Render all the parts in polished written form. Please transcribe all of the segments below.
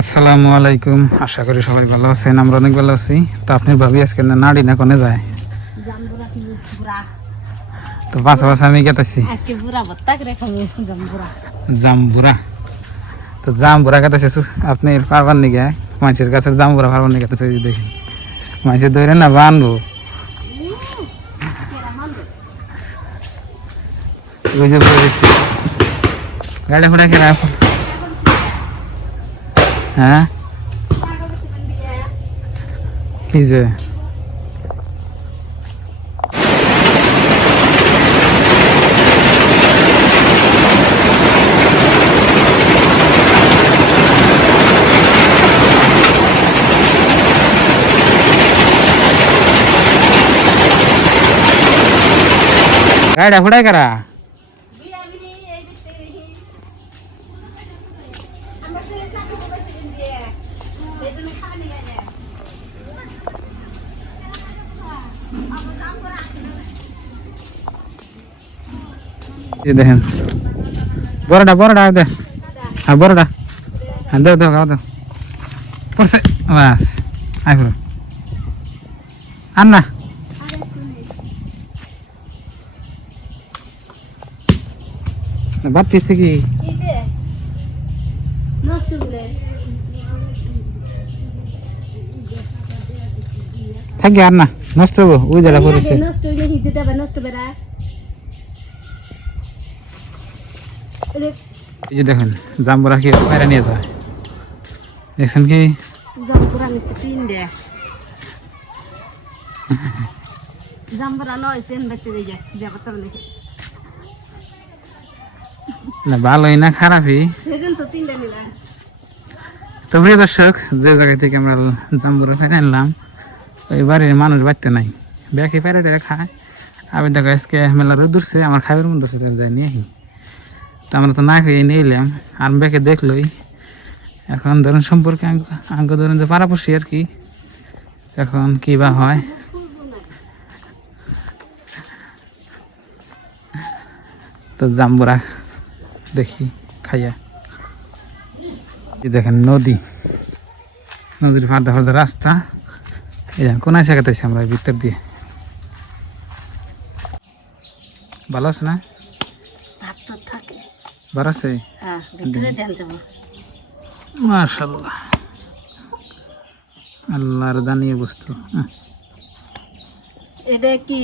আসসালামু আলাইকুম, আশা করি সবাই ভালো আছেন। আমরা অনেক ভালো আছি। তো আপনি ভাবি আজকে নাড়ি না কোনে যায়, তো পাশে পাশে আমি গেতেছি জাম্বুরা। তো জাম্বুরা গেতেছে আপনি পারবার নিগে মানুষের কাছে জাম্বুরা পারবার নিগে গেতেছে। দেখি মানুষের ধরে না বানবো, ওই যে বলেছি গাড়ি ঘোড়া খেয়ে রাখো। হ্যাঁ কি যে গাড়ি ঘোড়া করা দেখেন বড়টা বড়টা দে। হ্যাঁ বড়টা, হ্যাঁ দেও দেও খাওয়া দেও পড়ছে বাস আইফুল আর না ভাত পিসছে কি থাকি আর না নষ্ট হবো ওই জায়গা পড়েছে। এই যে দেখেন জাম্বুরা কি বাইরে নিয়ে যায়, দেখছেন কি না ভালোই না খারাপই। তো প্রিয় দর্শক, যে জায়গা থেকে আমরা জাম্বুরা ফেরে আনলাম ওই বাড়ির মানুষ বাড়তে নাই, ব্যাকে ফেরে খায়। আবার দেখো আজকে মেলা রোদ উঠছে, আমার খাবার মন ধরছে, তার যাই নিয়ে আহি। তো আমরা তো না খেয়ে নিয়ে এলাম, আর ব্যাকে দেখলোই। এখন ধরুন সম্পর্কে আঙ্ক ধরুন যে পাড়াপড়শি আর কি, এখন কি বা হয়। তো জাম্বুরা দেখি খাইয়া। দেখেন নদী, নদীর ফাঁদা ফাঁদা রাস্তা, এই কোন আসে কাটাইছি আমরা ভিতর দিয়ে। ভালো আছে না ভালো আছে মাশাআল্লাহ, আল্লাহর দানীয় বস্তু। এটা কি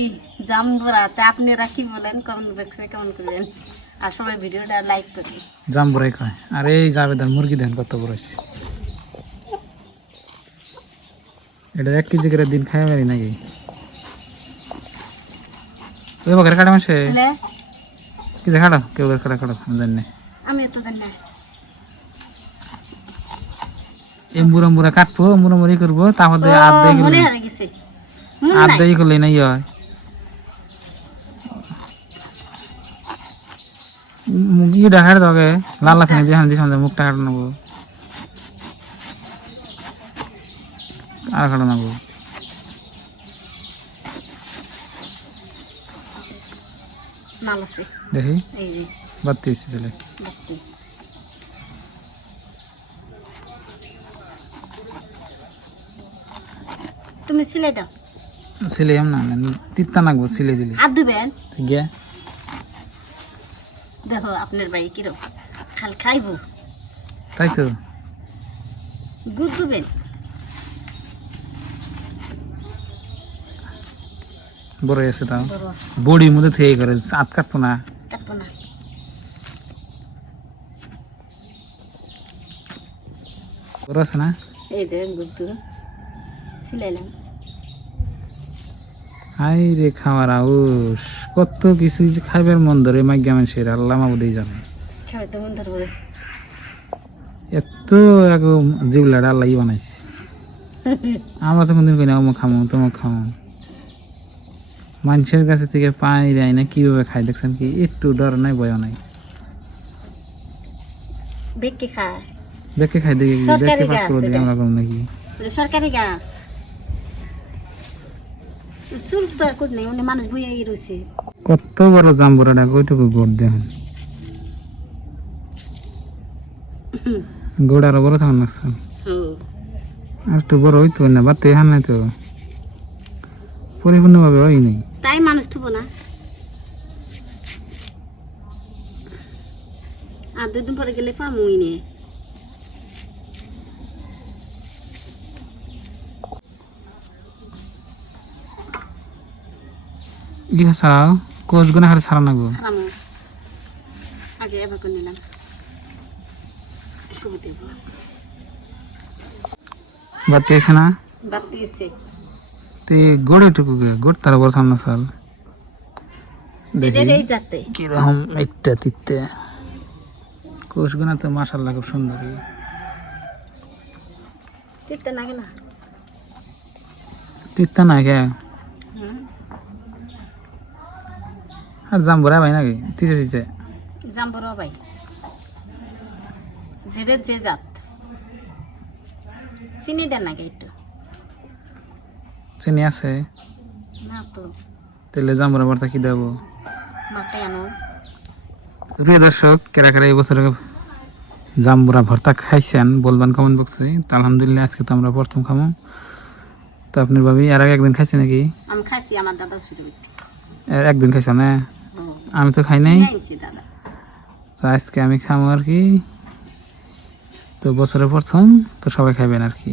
জাম্বুরা? তা আপনারা কি বলেন কমেন্ট বক্সে কমেন্ট করবেন, আর সবাই ভিডিওটা লাইক করবেন। জাম্বুরাই কয়। আর এই জাবেদার মুরগি দেন কত বড় হয়েছে, এটা 1 কেজি করে দিন খাই পারি নাকি? ওই বকরে কাটা মাসে কি যে খাড়ো কেউ খাড়া খাড়ো জানি না, আমি তো জানি না। এই মুড়া কাটবো, মুড়ি করবো, তারপর আর দেই মনে হারিয়ে গেছে, আর দেই করলে নাই হয়। ইটা হাড় দগে লাল আছে না, দিয়ে দিস মুখটা কাটা নেবো আর কাটা নেবো। নাল আছে দেখি এই যে বাড়তে হয়েছে তাহলে। বাতি তুমি সিলাই দাও, সিলে না তিত্তা নাকবো সিলে দিলে আর দিবেন। গিয়া দেখো আপনার ভাই কিরম খাল খাইবো, তাই তো গুড় দিবেন। বড় আছে তাও বড় আছে, বড়ির মধ্যে থেকে করে আত কাটবো না, কাটবো না। বড় আছে না। এই যে গুড় দিয়ে সিলাইলাম। হাই রে খাওয়ার আউস, কত কিছু যে খাইবার মন ধরে মাইগা মানুষের আল্লাহ মাবুদেই জানে। খাবে তো মন ধরবে। এত জিবলাটা আল্লাহ বানাইছে, আমরা তো কোনদিন কই না অমুক খামো তমুক খামো। মানুষের কাছে থেকে পাই দেয় না, কিভাবে খাই দেখছেন কি, একটু ডর নাই ভয় নাই। বেকে খায় দেখে খাই দেখি সরকারি দেখে পাক গাছ করে দিই এটা। আমরা কোনো নাকি সরকারি গাছ, চুল তো আর কোথায় নেই, অনেক মানুষ বইয়া রয়েছে। কত বড় জাম্বুরাটা, ওইটুকু গোট দেখেন গোড়ারও বড় থাকুন না স্যার আর একটু বড় হইতো না বাড়তে হান নাই তো পরিপূর্ণভাবে হয় নাই তাই মানুষ থুবো না আর 2 দিন পরে গেলে পামুই নিয়ে ই হাসাও কোষ গুনা খালি ছাড়া না গো সারামো আগে এবার করে নিলাম শুরু দেব বাড়তে এসে না বাতি এসে তে গোড়ে টুকু গোড় তারা বড় সামনে সাল দেখি এটাই যাতে কিরকম একটা তিতে কোষ গুনা তো মাশাআল্লাহ খুব সুন্দর তিতে না গেলা তিতা না কে আর জাম্বুরা ভাই নাকি তিতে তিতে জাম্বুরা ভাই যেটা যে জাত চিনি দেন নাকি একটু চিনি আছে না তো তাহলে জাম্বুরা ভর্তা কি দেবো মাকে আনো প্রিয় দর্শক কেরা কেরা এই বছর জাম্বুরা ভর্তা খাইছেন বলবেন কমেন্ট বক্সে তো আলহামদুলিল্লাহ আজকে তো আমরা প্রথম খাবো তো আপনার ভাবি আর আগে একদিন খাইছে নাকি আমি খাইছি আমার দাদা শুরু করতে একদিন খাইছেন না আমি তো খাই নাই খাইছি দাদা তো আজকে আমি খাবো আর কি তো বছরের প্রথম তো সবাই খাইবেন আর কি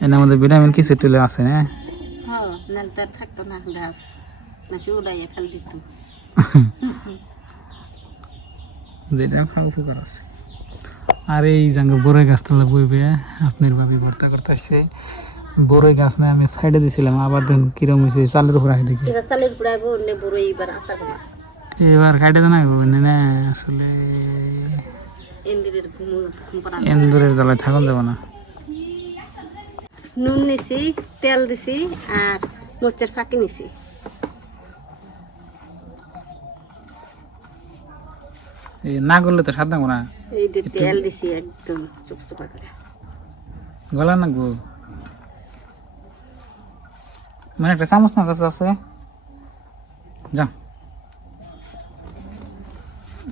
এর আমাদের ভিটামিন কিছু টুলে আছে না হ্যাঁ নাহলে তো আর থাকতো না গাছ মাসে উড়াইয়া ফেল দিত যেটা খাওয়া উপকার আছে আর এই জাঙ্গে বড়ই গাছতলা বইবে আপনার ভাবি ভর্তা করতেছে বড়ই গাছ না আমি সাইডে দিছিলাম আবার দেখুন কিরম হয়েছে চালের উপর রাখি দেখি এবার চালের উপরে আইবো অন্য বড় এইবার আশা করি এবার কাটে তো না গো না আসলে এন্দিরের ঘুম পাড়া এন্দুরের জ্বালায় থাকুন যাবো না নুন নিছি তেল দিছি আর মরিচের ফাঁকি নিছি এই না করলে তো স্বাদ নাগবো না এই যে তেল দিছি একদম চুপচুপা করে গলা নাগবো মানে একটা চামচ না কাছে আছে যা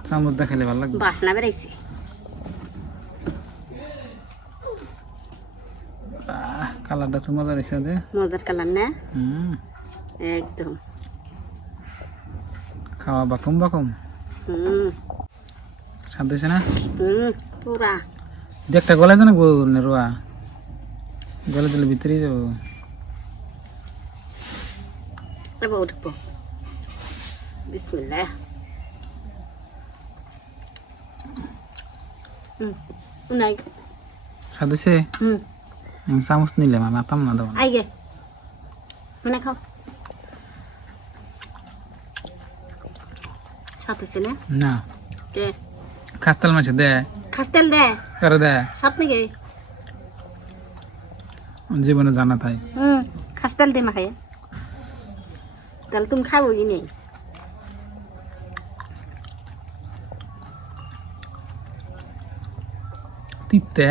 চামচ দেখালে ভালো লাগবে বাসনা বেড়াইছি কালারটা তো মজা রয়েছে দে মজার কালার না হুম একদম খাওয়া বাকুম বাকুম হুম স্বাদ দিছে না পুরা দেখটা গলায় তো নাকবো রোয়া গলে দিলে ভিতরেই যাবো এবার উঠবো বিসমিল্লাহ নাই স্বাদ দিছে আমি চামচ নিলাম আমি আতাম না দেবো আই গে মানে খাও সাথে আছে না না দে খাস্তাল মাছে দে খাস্তেল দে করে দে সাত নাকি জীবনে জানা তাই খাস্তেল দে মাখায় তাহলে তুমি খাবো কি নেই তিতে